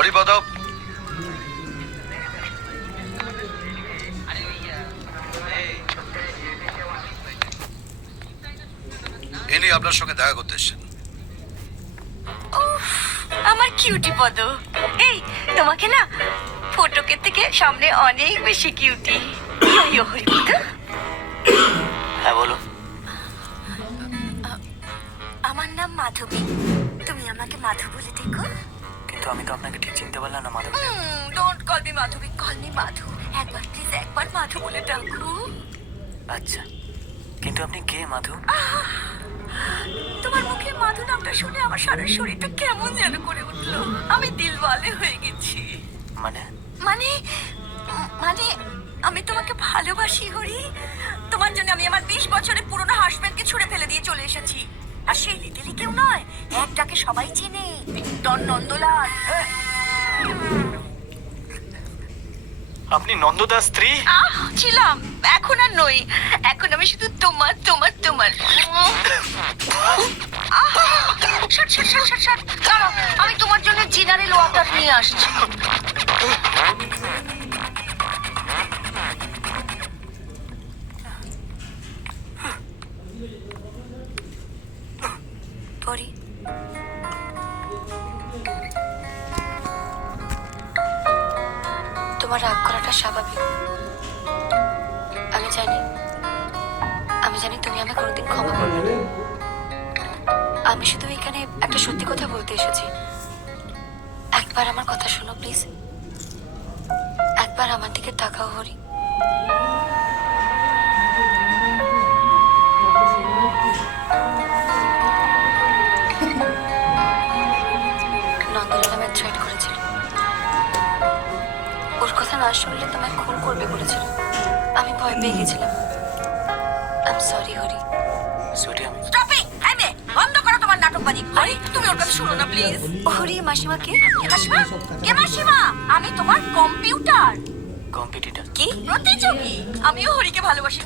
হরিপদ, ইনি আপনার সঙ্গে দেখা করতে এসেছেন। উফ, আমার কিউটি পদ। এই তোমাকে না ফটোকে থেকে সামনে অনেক বেশি কিউটি। ইয়ো হরিপদ। হ্যাঁ বলো। আমার নাম মাধবী, তুমি আমাকে মাধু বলে ডেকো। কিন্তু আমি তো আপনাকে ঠিক চিনতে পারলাম না Madhavi. Don't call me Madhavi, call me Madhu. একবার প্লিজ, একবার মাধু বলে ডাকো। আচ্ছা, কিন্তু আপনি কে মাধু? তোমার মুখে মাধু নামটা শুনে আমার সারা শরীরটা কেমন যেন করে উঠলো। আমি দিলওয়ালে হয়ে গেছি। মানে মানে মানে আমি তোমাকে ভালোবাসি হরি। তোমার জন্য আমি আমার 20 বছরের পুরনো হাসব্যান্ডকে ছুঁড়ে ফেলে দিয়ে চলে এসেছি। আর সেই লিটেলি কেউ নয়, এক ডাকে সবাই চেনে, ডন নন্দলাল। আপনি নন্দদার স্ত্রী? ছিলাম, এখন আর নই। এখন আমি শুধু তোমার তোমার তোমার। Shot, shot, shot, shot, shot. দাঁড়াও, আমি তোমার জন্য জিনারেল ওয়াটার নিয়ে আসছি। পরি, তোমার রাগ করাটা স্বাভাবিক। আমি জানি, আমি জানি তুমি আমাকে কোনোদিন ক্ষমা করবে না। আমি শুধু এখানে একটা সত্যি কথা বলতে এসেছি। একবার আমার কথা শোনো প্লিজ। একবার আমার দিকে তাকাও হরি। নন্দলাল আমায় থ্রেট করেছিল, ওর কথা না শুনলে তোমায় খুন করবে বলেছিল। আমি ভয় পেয়ে গেছিলাম। I am sorry Hari. Sorry আমি। Stop it! এই মেয়ে, বন্ধ করো তোমার নাটকবাজি। হরি, তুমি ওর কথা শুনো না প্লিজ। হরি, মাসিমা কে? মাসিমা? কে মাসিমা? আমি তোমার কম্পিউটার। কম্পিটিটর? কি? প্রতিযোগী। আমিও হরিকে ভালোবাসি।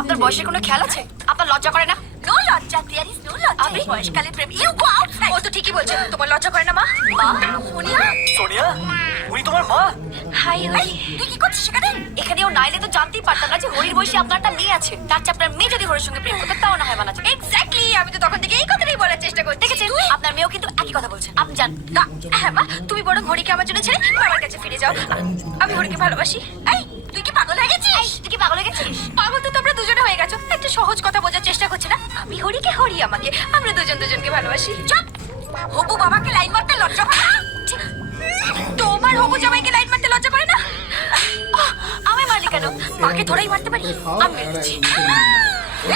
আপনার বয়সের কোনো খেয়াল আছে? আপনার লজ্জা করে না? নো লজ্জা, দেয়ার ইজ নো লজ্জা। আমি বয়সকালে প্রেম। You go outside. ও তো ঠিকই বলছে, তোমার লজ্জা করে না মা? মা? সোনিয়া? সোনিয়া? উনি তোমার মা? হাই হরি, তুই কি করছিস সেখানে? এখানেও নাইলে তো জানতেই পারতাম না যে হরির বয়সী আপনার একটা মেয়ে আছে। তার চেয়ে আপনার মেয়ে যদি হরির সঙ্গে প্রেম করতো তাও না হয় মানা যায়। এক্স্যাক্টলি, আমি তো তখন থেকে এই কথাটাই বলার চেষ্টা করছি। দেখেছেন, আপনার মেয়েও কিন্তু একই কথা বলছেন। আপনি জান না? হ্যাঁ মা, তুমি বরং হরিকে আমার জন্য ছেড়ে বাবার কাছে ফিরে যাও। আমি হরিকে ভালোবাসি। এই, তুই কি পাগল হয়ে গেছিস? তুই কি পাগল হয়ে গেছিস? পাগল তো তোমরা দুজনে হয়ে গেছো। একটা সহজ কথা বোঝার চেষ্টা করছি না? আমি হরিকে, হরি আমাকে। আমরা দুজন দুজনকে ভালোবাসি। চুপ! হবু বাবাকে লাইন মারতে লজ্জা করে না? তোমার হবু জামাইকে লাইন মারতে লজ্জা করে না? আমি মারলি কেন? মাকে ধরেই মারতে পারি। আমি মেরে দিচ্ছি।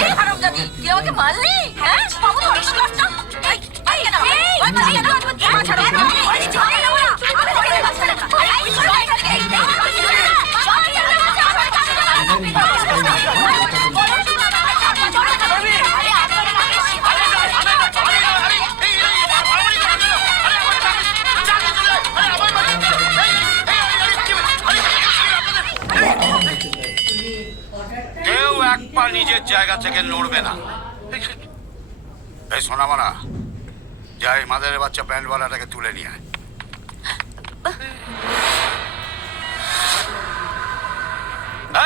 এই হারামজাদি, তুই আমাকে মারলি? হ্যাঁ? বাবু ধরিস লজ্জা। এই, এই কেন? ওই মারলি কেন? মা ছাড়ো। ওই দিচ্ছি, মারলি না ওরা। আমি ধরে বাচ্চা না। কেউ এক পা নিজের জায়গা থেকে নড়বে না। এই সোনামানা, যাই মাদারের বাচ্চা ব্যান্ডওয়ালাটাকে তুলে নিয়ে আয়।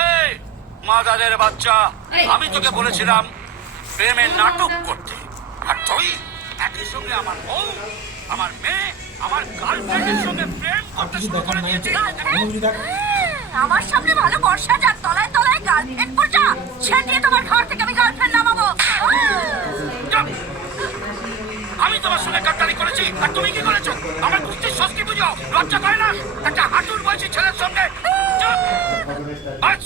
এই মাদারের বাচ্চা, আমি তোকে বলেছিলাম প্রেমের নাটক করতে, আর তুই একই সঙ্গে আমার বউ, আমার মেয়ে, আমার গার্লফ্রেন্ডের সঙ্গে প্রেম করতে শুরু করে দিয়েছিস। আমার সামনে ভালো বর্ষা, যার তলায় তলায় গার্লফ্রেন্ড পড়া, সে দিয়ে তোমার ঘর থেকে আমি গার্লফ্রেন্ড নামাবো। আমি তোমার সঙ্গে গাদ্দারি করেছি, আর তুমি কি করেছো? আমার কুস্তির ষষ্ঠী পুজো লজ্জা করে না একটা হাঁটুর বয়সী ছেলের সঙ্গে? বাস,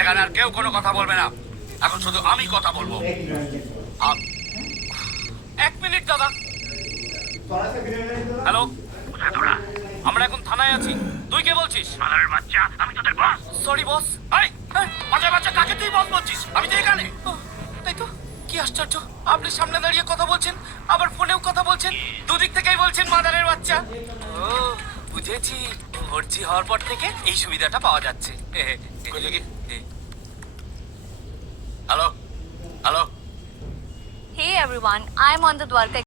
এখানে আর কেউ কোনো কথা বলবে না। এখন শুধু আমি কথা বলবো। এক মিনিট দাদা। হ্যালো, আমরা এখন থানায় আছি। তুই কে বলছিস? মাদারের বাচ্চা, আমি তোদের বস। Sorry boss. এই, মাদারের বাচ্চা, কাকে তুই বস বলছিস? আমি তো এখানে। তাই তো, কি আশ্চর্য, আপনি সামনে দাঁড়িয়ে কথা বলছেন, আবার ফোনেও কথা বলছেন, দুদিক থেকেই বলছেন মাদারের বাচ্চা। ও বুঝেছি, ভর্তি হওয়ার পর থেকে এই সুবিধাটা পাওয়া যাচ্ছে। Hello hello. Hey everyone, I am on the Dwarka